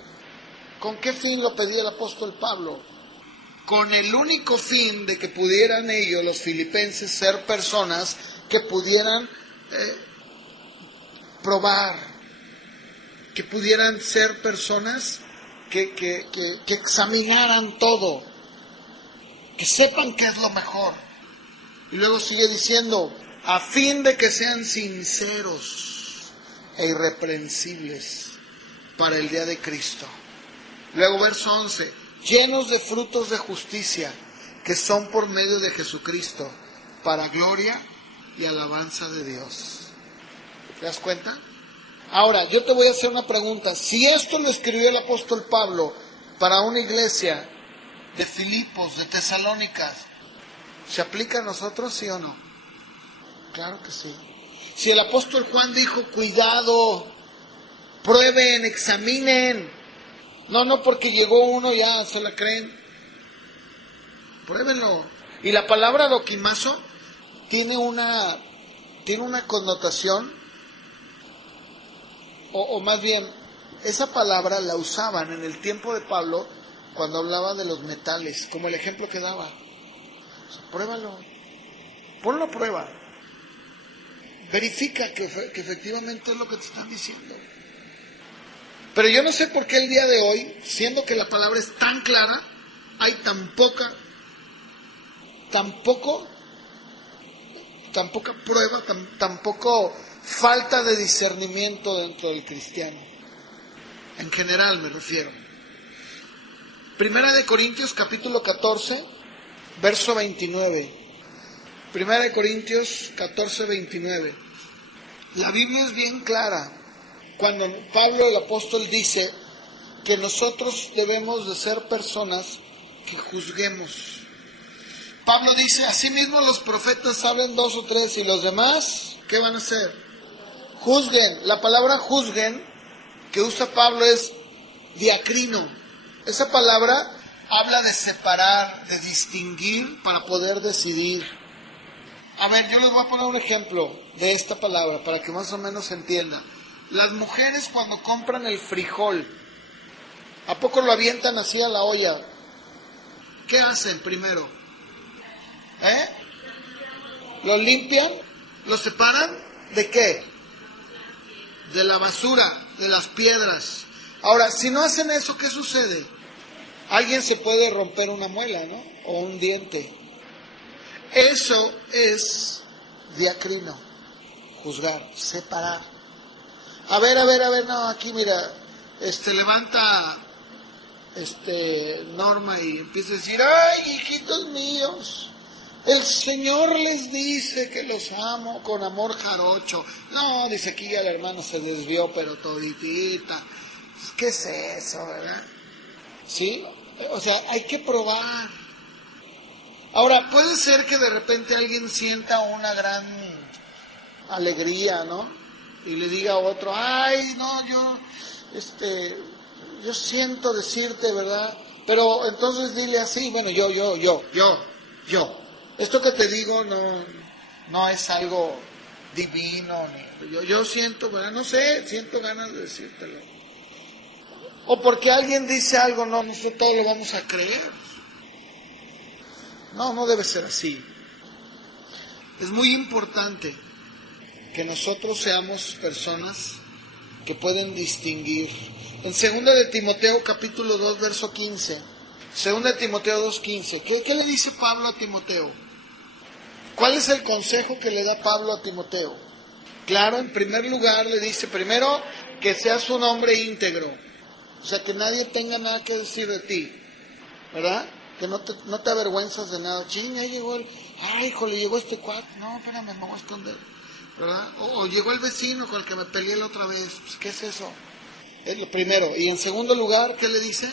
¿Con qué fin lo pedía el apóstol Pablo? Con el único fin de que pudieran ellos, los filipenses, ser personas que pudieran probar, que pudieran ser personas que examinaran todo, que sepan qué es lo mejor. Y luego sigue diciendo, a fin de que sean sinceros e irreprensibles para el día de Cristo. Luego verso 11, llenos de frutos de justicia, que son por medio de Jesucristo, para gloria y alabanza de Dios. ¿Te das cuenta? Ahora, yo te voy a hacer una pregunta. Si esto lo escribió el apóstol Pablo para una iglesia de Filipos, de Tesalónicas, ¿se aplica a nosotros, sí o no? Claro que sí. Si el apóstol Juan dijo, cuidado, prueben, examinen, no porque llegó uno ya se la creen, pruébenlo. Y la palabra doquimazo tiene una connotación, o más bien, esa palabra la usaban en el tiempo de Pablo cuando hablaba de los metales, como el ejemplo que daba. O sea, pruébalo, ponlo a prueba, verifica que efectivamente es lo que te están diciendo. Pero yo no sé por qué el día de hoy, siendo que la palabra es tan clara, hay tan poca prueba, tan poco falta de discernimiento dentro del cristiano. En general me refiero. Primera de Corintios capítulo 14, verso 29. Primera de Corintios 14, 29. La Biblia es bien clara. Cuando Pablo el apóstol dice que nosotros debemos de ser personas que juzguemos. Pablo dice, asimismo los profetas hablen 2 o 3 y los demás, ¿qué van a hacer? Juzguen. La palabra juzguen que usa Pablo es diacrino. Esa palabra habla de separar, de distinguir para poder decidir. A ver, yo les voy a poner un ejemplo de esta palabra para que más o menos se entienda. Las mujeres cuando compran el frijol, ¿a poco lo avientan así a la olla? ¿Qué hacen primero? ¿Lo limpian? ¿Lo separan? ¿De qué? De la basura, de las piedras. Ahora, si no hacen eso, ¿qué sucede? Alguien se puede romper una muela, ¿no? O un diente. Eso es diacrino, juzgar, separar. A ver, no, aquí mira, levanta Norma y empieza a decir, ay, hijitos míos, el Señor les dice que los amo con amor jarocho. No, dice aquí ya el hermano se desvió, pero toditita. ¿Qué es eso, verdad? ¿Sí? O sea, hay que probar. Ahora, puede ser que de repente alguien sienta una gran alegría, ¿no? Y le diga a otro, ay, no, yo siento decirte, ¿verdad? Pero entonces dile así, bueno, yo. Esto que te digo no es algo divino, ni yo siento, ¿verdad? No sé, siento ganas de decírtelo. O porque alguien dice algo, no todo lo vamos a creer. No debe ser así. Es muy importante que nosotros seamos personas que pueden distinguir. En 2 de Timoteo capítulo 2 verso 15, 2 de Timoteo 2:15, ¿qué le dice Pablo a Timoteo? ¿Cuál es el consejo que le da Pablo a Timoteo? Claro, en primer lugar le dice, primero, que seas un hombre íntegro, o sea, que nadie tenga nada que decir de ti, ¿verdad? Que no te avergüenzas de nada. Ching, ahí llegó llegó este cuate, no, espérame, me voy a esconder, ¿verdad? O llegó el vecino con el que me peleé la otra vez, pues, ¿qué es eso? Es lo primero. Y en segundo lugar, ¿qué le dice?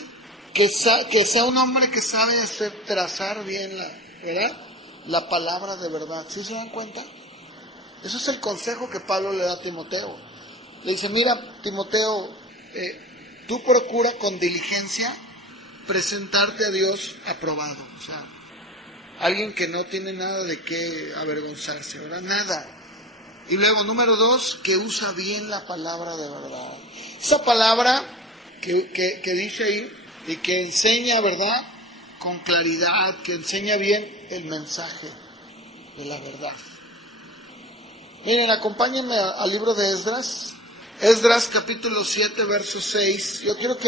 Que sea un hombre que sabe trazar bien la palabra de verdad. ¿Sí se dan cuenta? Eso es el consejo que Pablo le da a Timoteo. Le dice, mira, Timoteo, tú procura con diligencia presentarte a Dios aprobado. O sea, alguien que no tiene nada de qué avergonzarse, ¿verdad? Nada. Y luego, número 2, que usa bien la palabra de verdad. Esa palabra que dice ahí y que enseña, ¿verdad? Con claridad, que enseña bien el mensaje de la verdad. Miren, acompáñenme al libro de Esdras. Esdras capítulo 7, verso 6. Yo quiero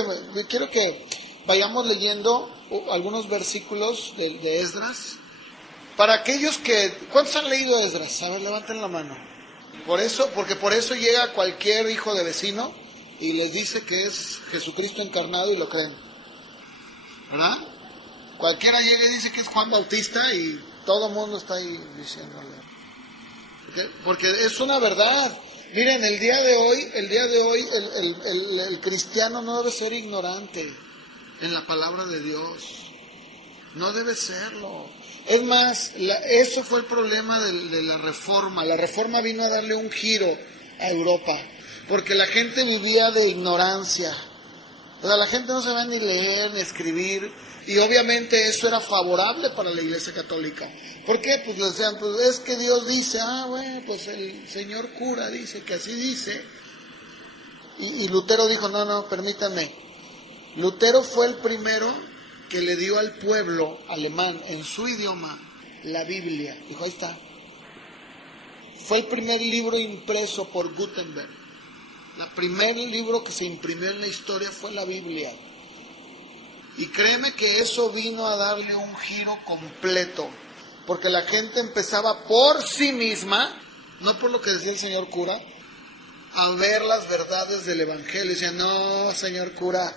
que vayamos leyendo algunos versículos de Esdras. Para aquellos ¿cuántos han leído Esdras? A ver, levanten la mano. Porque por eso llega cualquier hijo de vecino y les dice que es Jesucristo encarnado y lo creen, ¿verdad? Cualquiera llega y dice que es Juan Bautista y todo el mundo está ahí diciéndole. Porque es una verdad. Miren, el día de hoy el cristiano no debe ser ignorante en la palabra de Dios. No debe serlo. Es más, eso fue el problema de la Reforma. La Reforma vino a darle un giro a Europa, porque la gente vivía de ignorancia. O sea, la gente no sabía ni leer ni escribir, y obviamente eso era favorable para la Iglesia Católica. ¿Por qué? Pues le decían, pues es que Dios dice, bueno, pues el señor cura dice que así dice. Y Lutero dijo, no, permítanme. Lutero fue el primero que le dio al pueblo alemán, en su idioma, la Biblia. Dijo, ahí está. Fue el primer libro impreso por Gutenberg. El primer libro que se imprimió en la historia fue la Biblia. Y créeme que eso vino a darle un giro completo. Porque la gente empezaba por sí misma, no por lo que decía el señor cura, a ver las verdades del Evangelio. Decían, no, señor cura,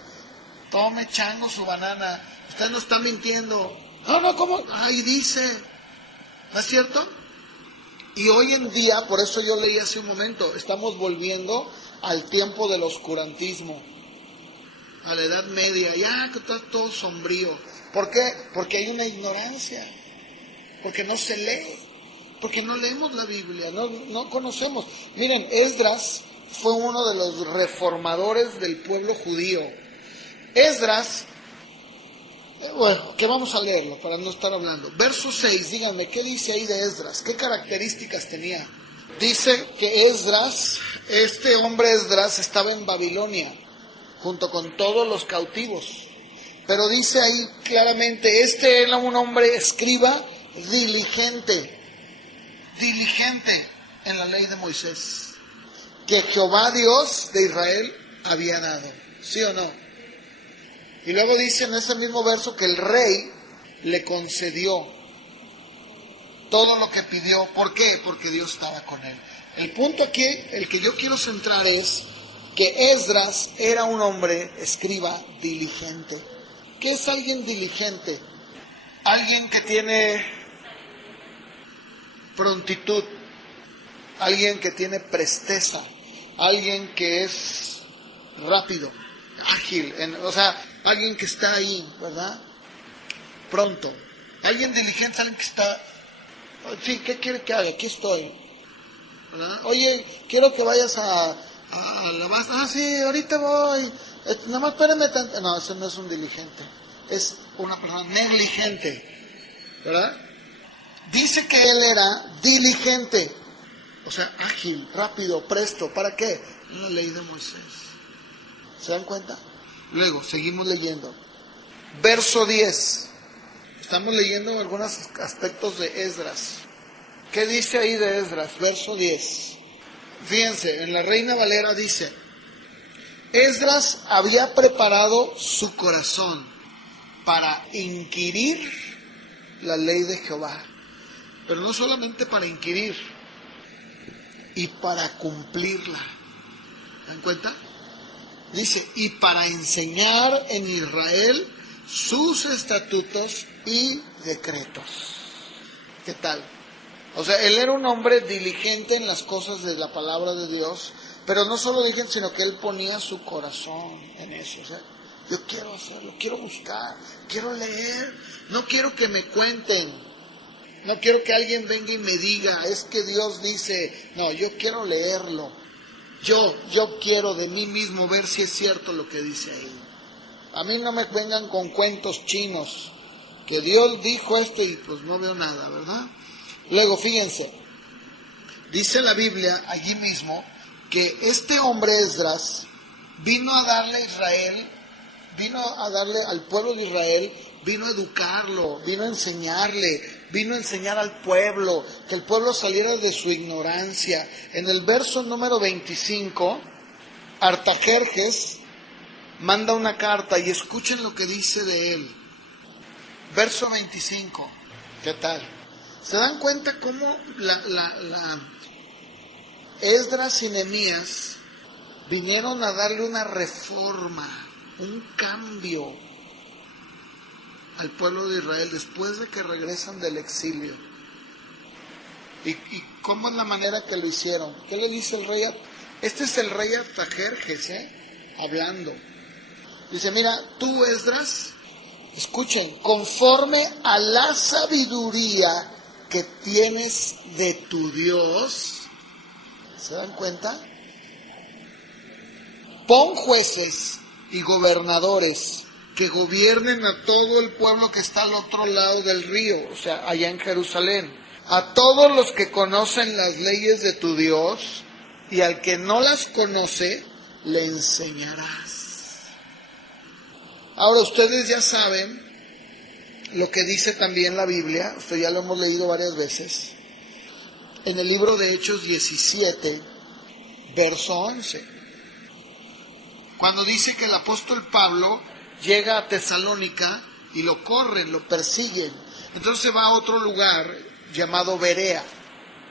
tome chango su banana. Usted no está mintiendo. No, ¿cómo? Ahí dice. ¿No es cierto? Y hoy en día, por eso yo leí hace un momento, estamos volviendo al tiempo del oscurantismo, a la Edad Media, ya que está todo sombrío. ¿Por qué? Porque hay una ignorancia, porque no se lee, porque no leemos la Biblia, no conocemos. Miren, Esdras fue uno de los reformadores del pueblo judío. Esdras, bueno, que vamos a leerlo para no estar hablando. Verso 6, díganme, ¿qué dice ahí de Esdras? ¿Qué características tenía? Dice que Esdras, este hombre Esdras, estaba en Babilonia, junto con todos los cautivos. Pero dice ahí claramente, este era un hombre escriba diligente en la ley de Moisés, que Jehová Dios de Israel había dado. ¿Sí o no? Y luego dice en ese mismo verso que el rey le concedió todo lo que pidió. ¿Por qué? Porque Dios estaba con él. El punto aquí, el que yo quiero centrar es que Esdras era un hombre, escriba, diligente. ¿Qué es alguien diligente? Alguien que tiene prontitud, alguien que tiene presteza, alguien que es rápido, ágil, o sea, alguien que está ahí, ¿verdad? Pronto. Alguien diligente, alguien que está, sí, ¿qué quiere que haga? Aquí estoy. ¿Verdad? Oye, quiero que vayas a la base. Ah, sí, ahorita voy. Nada más espérame tanto. No, ese no es un diligente. Es una persona negligente. ¿Verdad? Dice que él era diligente. O sea, ágil, rápido, presto. ¿Para qué? La ley de Moisés. ¿Se dan cuenta? Luego, seguimos leyendo. Verso 10. Estamos leyendo algunos aspectos de Esdras. ¿Qué dice ahí de Esdras? Verso 10. Fíjense, en la Reina Valera dice: Esdras había preparado su corazón para inquirir la ley de Jehová. Pero no solamente para inquirir, y para cumplirla. ¿Se dan cuenta? Dice, y para enseñar en Israel sus estatutos y decretos. ¿Qué tal? O sea, él era un hombre diligente en las cosas de la palabra de Dios, pero no solo diligente, sino que él ponía su corazón en eso. O sea, yo quiero hacerlo, quiero buscar, quiero leer, no quiero que me cuenten, no quiero que alguien venga y me diga, es que Dios dice, no, yo quiero leerlo, yo quiero de mí mismo ver si es cierto lo que dice ahí. A mí no me vengan con cuentos chinos, que Dios dijo esto y pues no veo nada, ¿verdad? Luego, fíjense, dice la Biblia allí mismo que este hombre Esdras vino a darle a Israel, vino a darle al pueblo de Israel, vino a educarlo, vino a enseñarle, vino a enseñar al pueblo, que el pueblo saliera de su ignorancia. En el verso número 25, Artajerjes manda una carta y escuchen lo que dice de él. Verso 25, ¿qué tal? ¿Se dan cuenta cómo Esdras y Nehemías vinieron a darle una reforma, un cambio al pueblo de Israel después de que regresan del exilio? ¿Y cómo es la manera que lo hicieron? ¿Qué le dice el rey? Este es el rey Artajerjes, hablando. Dice, mira, tú Esdras, escuchen, conforme a la sabiduría que tienes de tu Dios, ¿se dan cuenta? Pon jueces y gobernadores que gobiernen a todo el pueblo que está al otro lado del río, o sea, allá en Jerusalén. A todos los que conocen las leyes de tu Dios, y al que no las conoce, le enseñarás. Ahora ustedes ya saben lo que dice también la Biblia, usted ya lo hemos leído varias veces, en el libro de Hechos 17, verso 11, cuando dice que el apóstol Pablo llega a Tesalónica y lo corren, lo persiguen, entonces va a otro lugar llamado Berea,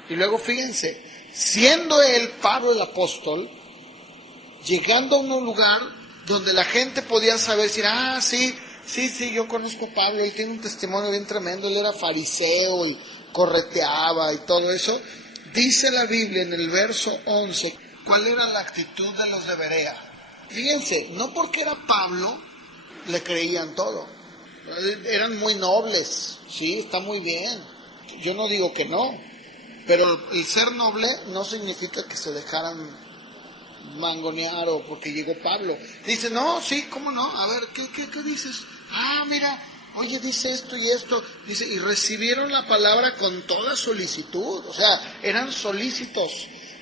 y luego fíjense, siendo él, Pablo el apóstol, llegando a un lugar donde la gente podía saber, decir, sí, yo conozco a Pablo, él tiene un testimonio bien tremendo, él era fariseo y correteaba y todo eso. Dice la Biblia en el verso 11, ¿cuál era la actitud de los de Berea? Fíjense, no porque era Pablo, le creían todo. Eran muy nobles, sí, está muy bien. Yo no digo que no, pero el ser noble no significa que se dejaran mangonear o porque llegó Pablo. Dice, no, sí, ¿cómo no? A ver, ¿qué dices? Mira, oye, dice esto y esto. Dice, y recibieron la palabra con toda solicitud. O sea, eran solícitos.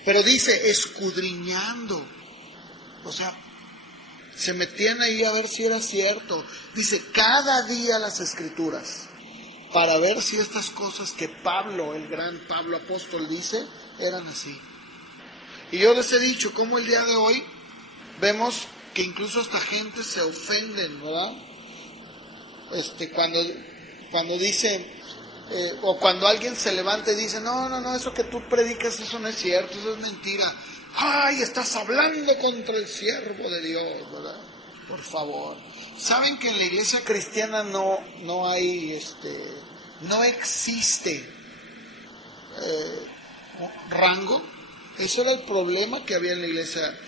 Pero dice, escudriñando. O sea, se metían ahí a ver si era cierto. Dice, cada día las Escrituras, para ver si estas cosas que Pablo, el gran Pablo apóstol, dice, eran así. Y yo les he dicho cómo el día de hoy vemos que incluso hasta gente se ofenden, ¿verdad? Cuando dicen, o cuando alguien se levanta y dice, no, eso que tú predicas, eso no es cierto, eso es mentira. ¡Ay, estás hablando contra el siervo de Dios!, ¿verdad? Por favor. ¿Saben que en la iglesia cristiana no hay, no existe rango? Eso era el problema que había en la iglesia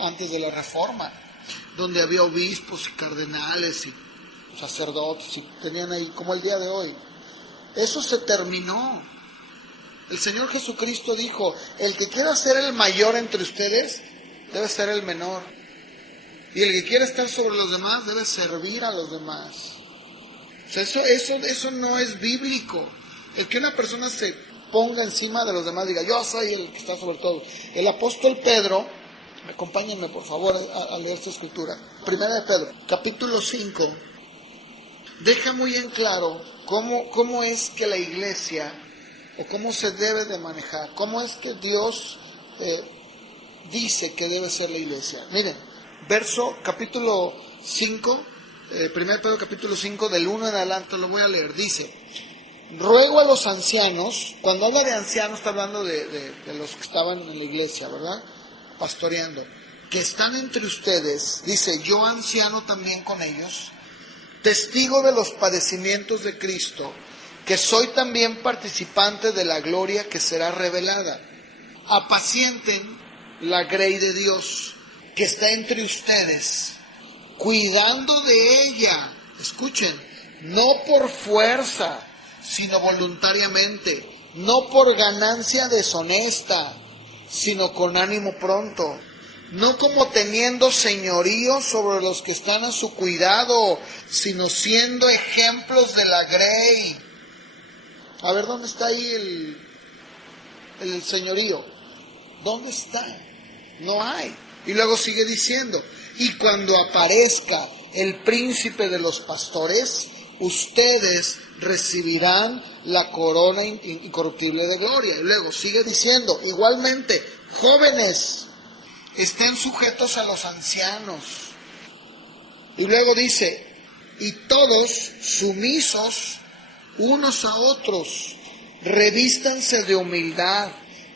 antes de la Reforma, donde había obispos y cardenales y sacerdotes, y tenían ahí, como el día de hoy. Eso se terminó. El Señor Jesucristo dijo, el que quiera ser el mayor entre ustedes, debe ser el menor. Y el que quiera estar sobre los demás, debe servir a los demás. O sea, eso no es bíblico. El que una persona se ponga encima de los demás, diga, yo soy el que está sobre todo. El apóstol Pedro, acompáñenme por favor a leer esta escritura. Primera de Pedro, capítulo 5, deja muy en claro cómo es que la iglesia, o cómo se debe de manejar, cómo es que Dios dice que debe ser la iglesia. Miren, capítulo 5, 1 Pedro capítulo 5, del 1 en adelante, lo voy a leer. Dice, ruego a los ancianos, cuando habla de ancianos está hablando de los que estaban en la iglesia, ¿verdad? Pastoreando, que están entre ustedes, dice, yo anciano también con ellos, testigo de los padecimientos de Cristo, que soy también participante de la gloria que será revelada. Apacienten la grey de Dios, que está entre ustedes, cuidando de ella, escuchen, no por fuerza, sino voluntariamente, no por ganancia deshonesta, sino con ánimo pronto, no como teniendo señorío sobre los que están a su cuidado, sino siendo ejemplos de la grey. A ver, ¿dónde está ahí el señorío? ¿Dónde está? No hay. Y luego sigue diciendo, y cuando aparezca el príncipe de los pastores, ustedes recibirán la corona incorruptible de gloria. Y luego sigue diciendo, igualmente, jóvenes, estén sujetos a los ancianos. Y luego dice, y todos sumisos unos a otros, revístanse de humildad.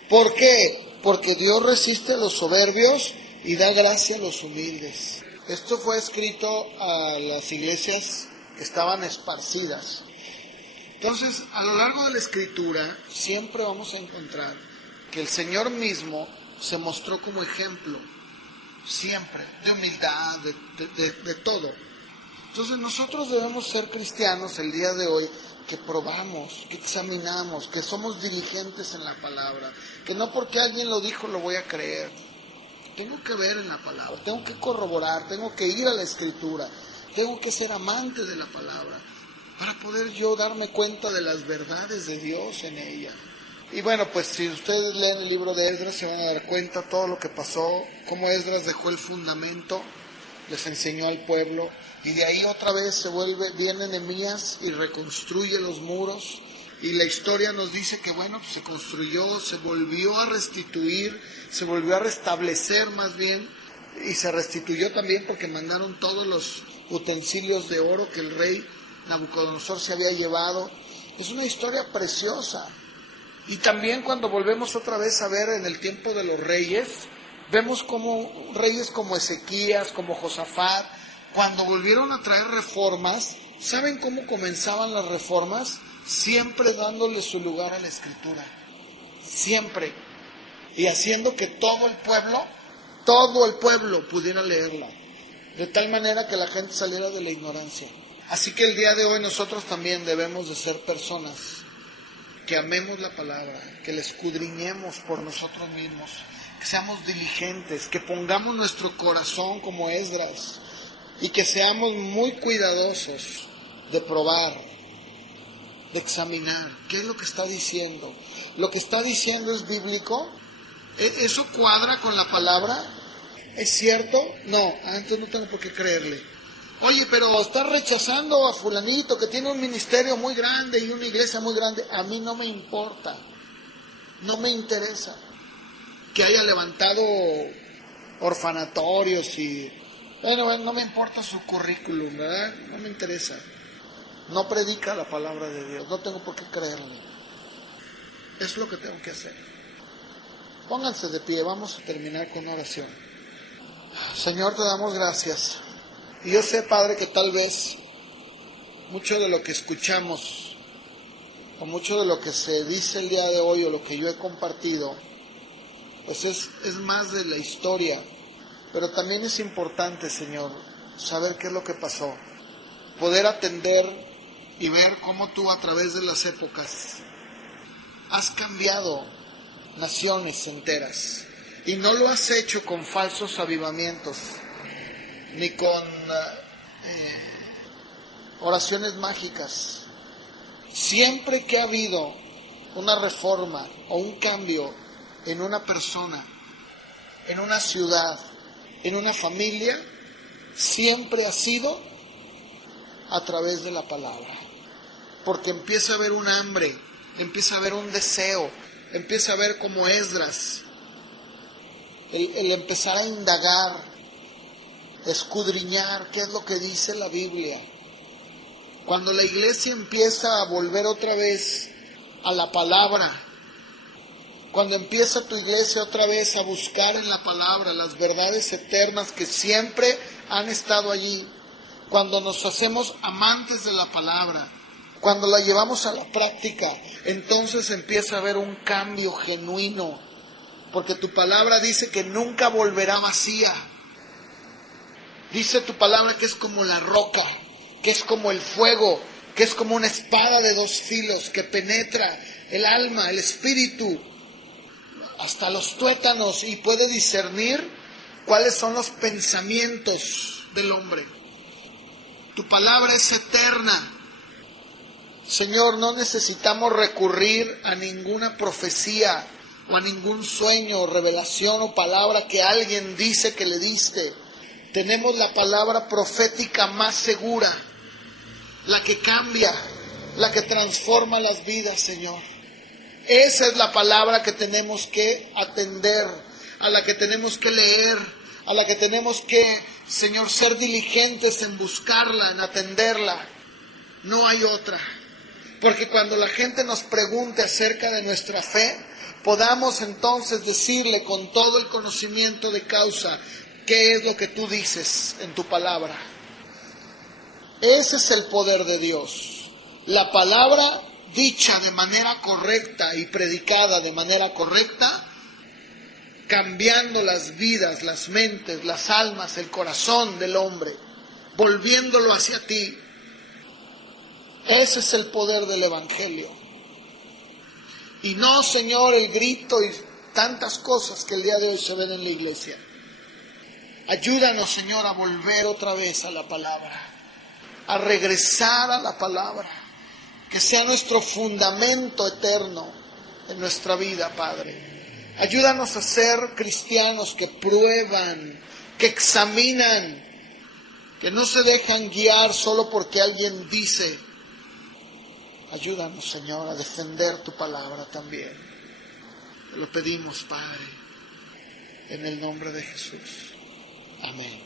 ¿Por qué? Porque Dios resiste a los soberbios y da gracia a los humildes. Esto fue escrito a las iglesias que estaban esparcidas. Entonces, a lo largo de la Escritura, siempre vamos a encontrar que el Señor mismo se mostró como ejemplo, siempre, de humildad, de todo. Entonces, nosotros debemos ser cristianos el día de hoy, que probamos, que examinamos, que somos diligentes en la palabra, que no porque alguien lo dijo lo voy a creer. Tengo que ver en la palabra, tengo que corroborar, tengo que ir a la Escritura, tengo que ser amante de la palabra, para poder yo darme cuenta de las verdades de Dios en ella. Y bueno, pues si ustedes leen el libro de Esdras se van a dar cuenta todo lo que pasó, cómo Esdras dejó el fundamento, les enseñó al pueblo, y de ahí otra vez viene Nehemías y reconstruye los muros, y la historia nos dice que bueno, pues se construyó, se volvió a restituir, se volvió a restablecer más bien, y se restituyó también porque mandaron todos los utensilios de oro que el rey Nabucodonosor se había llevado. Es una historia preciosa. Y también cuando volvemos otra vez a ver en el tiempo de los reyes, vemos como reyes como Ezequías, como Josafat, cuando volvieron a traer reformas, ¿saben cómo comenzaban las reformas? Siempre dándole su lugar a la Escritura, siempre, y haciendo que todo el pueblo pudiera leerla, de tal manera que la gente saliera de la ignorancia. Así que el día de hoy nosotros también debemos de ser personas que amemos la palabra, que la escudriñemos por nosotros mismos, que seamos diligentes, que pongamos nuestro corazón como Esdras y que seamos muy cuidadosos de probar, de examinar qué es lo que está diciendo. ¿Lo que está diciendo es bíblico? ¿Eso cuadra con la palabra? ¿Es cierto? No, antes no tengo por qué creerle. Oye, pero está rechazando a fulanito que tiene un ministerio muy grande y una iglesia muy grande. A mí no me importa, no me interesa que haya levantado orfanatorios y Bueno, no me importa su currículum, ¿verdad? No me interesa. No predica la palabra de Dios, no tengo por qué creerle. Es lo que tengo que hacer. Pónganse de pie, vamos a terminar con una oración. Señor, te damos gracias. Y yo sé, Padre, que tal vez mucho de lo que escuchamos, o mucho de lo que se dice el día de hoy, o lo que yo he compartido, pues es más de la historia. Pero también es importante, Señor, saber qué es lo que pasó. Poder atender y ver cómo tú a través de las épocas has cambiado naciones enteras. Y no lo has hecho con falsos avivamientos, ni con oraciones mágicas. Siempre que ha habido una reforma o un cambio en una persona, en una ciudad, en una familia, siempre ha sido a través de la palabra. Porque empieza a haber un hambre, empieza a haber un deseo, empieza a haber como Esdras, el empezar a indagar, escudriñar qué es lo que dice la Biblia. Cuando la iglesia empieza a volver otra vez a la palabra, cuando empieza tu iglesia otra vez a buscar en la palabra las verdades eternas que siempre han estado allí, cuando nos hacemos amantes de la palabra, cuando la llevamos a la práctica, entonces empieza a haber un cambio genuino, porque tu palabra dice que nunca volverá vacía. Dice tu palabra que es como la roca, que es como el fuego, que es como una espada de dos filos que penetra el alma, el espíritu, hasta los tuétanos, y puede discernir cuáles son los pensamientos del hombre. Tu palabra es eterna. Señor, no necesitamos recurrir a ninguna profecía o a ningún sueño, revelación o palabra que alguien dice que le diste. Tenemos la palabra profética más segura, la que cambia, la que transforma las vidas, Señor. Esa es la palabra que tenemos que atender, a la que tenemos que leer, a la que tenemos que, Señor, ser diligentes en buscarla, en atenderla. No hay otra. Porque cuando la gente nos pregunte acerca de nuestra fe, podamos entonces decirle con todo el conocimiento de causa qué es lo que tú dices en tu palabra. Ese es el poder de Dios. La palabra dicha de manera correcta y predicada de manera correcta, cambiando las vidas, las mentes, las almas, el corazón del hombre, volviéndolo hacia ti. Ese es el poder del Evangelio. Y no, Señor, el grito y tantas cosas que el día de hoy se ven en la iglesia. Ayúdanos, Señor, a volver otra vez a la palabra, a regresar a la palabra, que sea nuestro fundamento eterno en nuestra vida, Padre. Ayúdanos a ser cristianos que prueban, que examinan, que no se dejan guiar solo porque alguien dice. Ayúdanos, Señor, a defender tu palabra también. Te lo pedimos, Padre, en el nombre de Jesús. Amén.